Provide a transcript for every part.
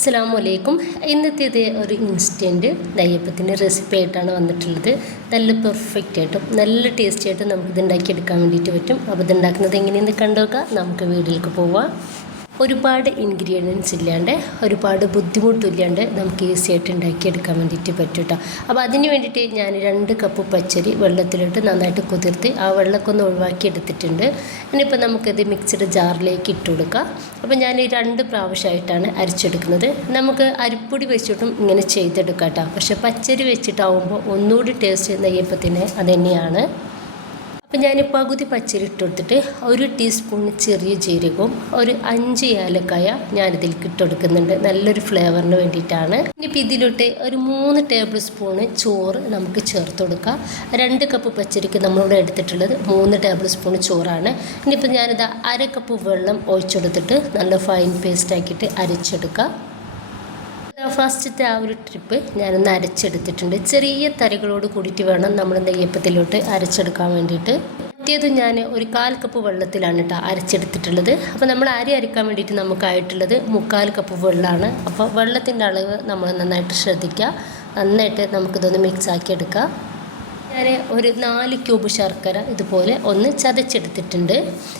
അസ്സലാമു അലൈക്കും. ഇന്നത്തേത് ഒരു ഇൻസ്റ്റൻറ്റ് നെയ്യപ്പത്തിൻ്റെ റെസിപ്പി ആയിട്ടാണ് വന്നിട്ടുള്ളത്. നല്ല പെർഫെക്റ്റ് ആയിട്ടും നല്ല ടേസ്റ്റി ആയിട്ടും നമുക്കിത് ഉണ്ടാക്കിയെടുക്കാൻ വേണ്ടിയിട്ട് പറ്റും. അപ്പോൾ ഇത് ഉണ്ടാക്കുന്നത് എങ്ങനെയെന്ന് കണ്ടുനോക്കാം. നമുക്ക് വീട്ടിലേക്ക് പോവാം. ഒരുപാട് ഇൻഗ്രീഡിയൻസ് ഇല്ലാണ്ട് ഒരുപാട് ബുദ്ധിമുട്ടില്ലാണ്ട് നമുക്ക് ഈസി ആയിട്ട് ഉണ്ടാക്കിയെടുക്കാൻ വേണ്ടിയിട്ട് പറ്റും കേട്ടോ. അപ്പോൾ അതിന് വേണ്ടിയിട്ട് ഞാൻ 2 കപ്പ് പച്ചരി വെള്ളത്തിലിട്ട് നന്നായിട്ട് കുതിർത്ത് ആ വെള്ളമൊക്കെ ഒന്ന് ഒഴിവാക്കി എടുത്തിട്ടുണ്ട്. ഇനിയിപ്പോൾ നമുക്കത് മിക്സിയുടെ ജാറിലേക്ക് ഇട്ട് കൊടുക്കാം. അപ്പോൾ ഞാൻ 2 പ്രാവശ്യമായിട്ടാണ് അരച്ചെടുക്കുന്നത്. നമുക്ക് അരിപ്പൊടി വെച്ചിട്ടും ഇങ്ങനെ ചെയ്തെടുക്കാം കേട്ടോ. പക്ഷേ പച്ചരി വെച്ചിട്ടാവുമ്പോൾ ഒന്നുകൂടി ടേസ്റ്റ് നെയ്യപ്പത്തിന് അത് തന്നെയാണ്. അപ്പോൾ ഞാൻ പകുതി പച്ചരി ഇട്ട് കൊടുത്തിട്ട് 1 ടീസ്പൂൺ ചെറിയ ജീരകവും ഒരു 5 ഏലക്കായ ഞാനിതിലേക്ക് ഇട്ട് കൊടുക്കുന്നുണ്ട്. നല്ലൊരു ഫ്ലേവറിന് വേണ്ടിയിട്ടാണ്. ഇനിയിപ്പോൾ ഇതിലോട്ട് ഒരു 3 ടേബിൾ സ്പൂണ് ചോറ് നമുക്ക് ചേർത്ത് കൊടുക്കാം. 2 കപ്പ് പച്ചരിക്ക് നമ്മളിവിടെ എടുത്തിട്ടുള്ളത് 3 ടേബിൾ സ്പൂൺ ചോറാണ്. ഇനിയിപ്പോൾ ഞാനിത് 1/2 കപ്പ് വെള്ളം ഒഴിച്ചെടുത്തിട്ട് നല്ല ഫൈൻ പേസ്റ്റ് ആക്കിയിട്ട് അരച്ചെടുക്കാം. ഫസ്റ്റത്തെ ആ ഒരു ട്രിപ്പ് ഞാനൊന്ന് അരച്ചെടുത്തിട്ടുണ്ട്. ചെറിയ തരികളോട് കൂടിയിട്ട് വേണം നമ്മൾ നെയ്യപ്പത്തിലോട്ട് അരച്ചെടുക്കാൻ വേണ്ടിയിട്ട്. മറ്റേത് ഞാൻ ഒരു 1/4 കപ്പ് വെള്ളത്തിലാണ് കേട്ടോ അരച്ചെടുത്തിട്ടുള്ളത്. അപ്പോൾ നമ്മൾ അരി അരക്കാൻ വേണ്ടിയിട്ട് നമുക്കായിട്ടുള്ളത് 3/4 കപ്പ് വെള്ളമാണ്. അപ്പോൾ വെള്ളത്തിൻ്റെ അളവ് നമ്മൾ നന്നായിട്ട് ശ്രദ്ധിക്കുക. നന്നായിട്ട് നമുക്കിതൊന്ന് മിക്സ് ആക്കി എടുക്കാം. ഞാൻ ഒരു 4 ക്യൂബ് ശർക്കര ഇതുപോലെ ഒന്ന് ചതച്ചെടുത്തിട്ടുണ്ട്.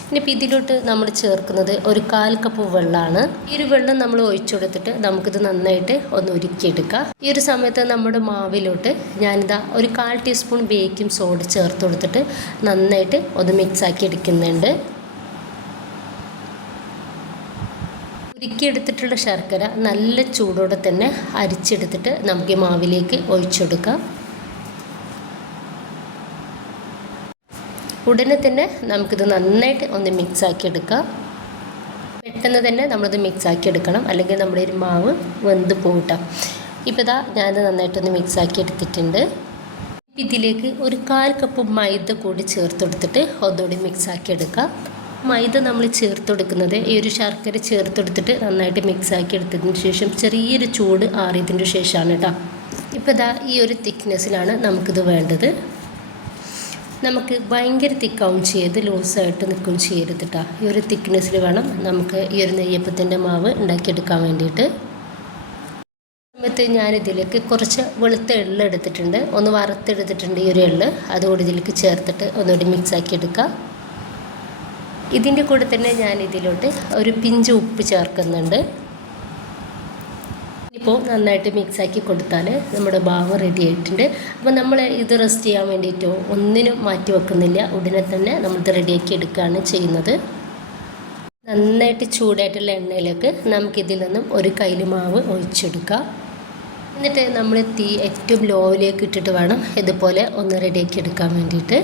ഇനിയിപ്പോൾ ഇതിലോട്ട് നമ്മൾ ചേർക്കുന്നത് ഒരു 1/4 കപ്പ് വെള്ളമാണ്. ഈ ഒരു വെള്ളം നമ്മൾ ഒഴിച്ചു കൊടുത്തിട്ട് നമുക്കിത് നന്നായിട്ട് ഒന്ന് ഉരുക്കിയെടുക്കാം. ഈ ഒരു സമയത്ത് നമ്മുടെ മാവിലോട്ട് ഞാനിതാ ഒരു 1/4 ടീസ്പൂൺ ബേക്കിംഗ് സോഡ ചേർത്ത് കൊടുത്തിട്ട് നന്നായിട്ട് ഒന്ന് മിക്സ് ആക്കി എടുക്കുന്നുണ്ട്. ഉരുക്കിയെടുത്തിട്ടുള്ള ശർക്കര നല്ല ചൂടോടെ തന്നെ അരിച്ചെടുത്തിട്ട് നമുക്ക് ഈ മാവിലേക്ക് ഒഴിച്ചെടുക്കാം. ഉടനെ തന്നെ നമുക്കിത് നന്നായിട്ട് ഒന്ന് മിക്സ് ആക്കി എടുക്കാം. പെട്ടെന്ന് തന്നെ നമ്മളത് മിക്സ് ആക്കി എടുക്കണം, അല്ലെങ്കിൽ നമ്മുടെ ഒരു മാവ് വെന്ത് പോകട്ടാം. ഇപ്പോൾ ഇതാ ഞാനത് നന്നായിട്ടൊന്ന് മിക്സ് ആക്കി എടുത്തിട്ടുണ്ട്. ഇതിലേക്ക് ഒരു 1/4 കപ്പ് മൈദ കൂടി ചേർത്ത് കൊടുത്തിട്ട് ഒന്നുകൂടി മിക്സ് ആക്കി എടുക്കാം. മൈദ നമ്മൾ ചേർത്ത് കൊടുക്കുന്നത് ഈ ഒരു ശർക്കര ചേർത്ത് കൊടുത്തിട്ട് നന്നായിട്ട് മിക്സ് ആക്കി എടുത്തതിന് ശേഷം ചെറിയൊരു ചൂട് ആറിയതിന് ശേഷമാണ് കേട്ടോ. ഇപ്പോൾ ഇതാ ഈ ഒരു തിക്നെസ്സിലാണ് നമുക്കിത് വേണ്ടത്. നമുക്ക് ഭയങ്കര തിക്കാവും ചെയ്ത് ലൂസായിട്ട് നിൽക്കുകയും ചെയ്യരുത് കേട്ടോ. ഈ ഒരു തിക്നെസ്സിൽ വേണം നമുക്ക് ഈ ഒരു നെയ്യപ്പത്തിൻ്റെ മാവ് ഉണ്ടാക്കിയെടുക്കാൻ വേണ്ടിയിട്ട്. സമയത്ത് ഞാനിതിലേക്ക് കുറച്ച് വെളുത്ത എള്ള് എടുത്തിട്ടുണ്ട്, ഒന്ന് വറുത്തെടുത്തിട്ടുണ്ട്. ഈ ഒരു എള്ള് അതുകൂടി ഇതിലേക്ക് ചേർത്തിട്ട് ഒന്നുകൂടി മിക്സ് ആക്കി എടുക്കുക. ഇതിൻ്റെ കൂടെ തന്നെ ഞാൻ ഇതിലോട്ട് ഒരു പിഞ്ച് ഉപ്പ് ചേർക്കുന്നുണ്ട്. ഇപ്പോൾ നന്നായിട്ട് മിക്സാക്കി കൊടുത്താൽ നമ്മുടെ മാവ് റെഡി ആയിട്ടുണ്ട്. അപ്പോൾ നമ്മൾ ഇത് റെസ്റ്റ് ചെയ്യാൻ വേണ്ടിയിട്ടോ ഒന്നിനും മാറ്റി വെക്കുന്നില്ല, ഉടനെ തന്നെ നമ്മളിത് റെഡിയാക്കി എടുക്കുകയാണ് ചെയ്യുന്നത്. നന്നായിട്ട് ചൂടായിട്ടുള്ള എണ്ണയിലേക്ക് നമുക്കിതിൽ നിന്നും ഒരു കയ്യിൽ മാവ് ഒഴിച്ചെടുക്കാം. എന്നിട്ട് നമ്മൾ തീ ഏറ്റവും ലോയിലേക്ക് ഇട്ടിട്ട് വേണം ഇതുപോലെ ഒന്ന് റെഡിയാക്കി എടുക്കാൻ വേണ്ടിയിട്ട്.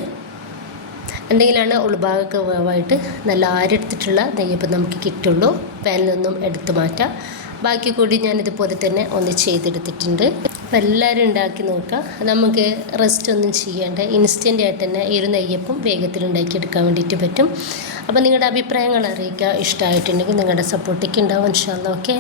എന്തെങ്കിലാണ് ഉൾഭാഗമൊക്കെ വേവായിട്ട് നല്ല ആരെടുത്തിട്ടുള്ള നെയ്യപ്പം നമുക്ക് കിട്ടുള്ളൂ. പാനിൽ നിന്നും എടുത്തു മാറ്റാം. ബാക്കി കൂടി ഞാനിതുപോലെ തന്നെ ഒന്ന് ചെയ്തെടുത്തിട്ടുണ്ട്. അപ്പോൾ എല്ലാവരും ഉണ്ടാക്കി നോക്കുക. നമുക്ക് റെസ്റ്റ് ഒന്നും ചെയ്യേണ്ട, ഇൻസ്റ്റൻ്റ് ആയിട്ട് തന്നെ ഈ ഒരു നെയ്യപ്പം വേഗത്തിൽ ഉണ്ടാക്കിയെടുക്കാൻ വേണ്ടിയിട്ട് പറ്റും. അപ്പോൾ നിങ്ങളുടെ അഭിപ്രായങ്ങൾ അറിയിക്കുക. ഇഷ്ടമായിട്ടുണ്ടെങ്കിൽ നിങ്ങളുടെ സപ്പോർട്ടൊക്കെ ഉണ്ടാവും ഇൻഷാ അല്ലാഹ്. ഓക്കെ.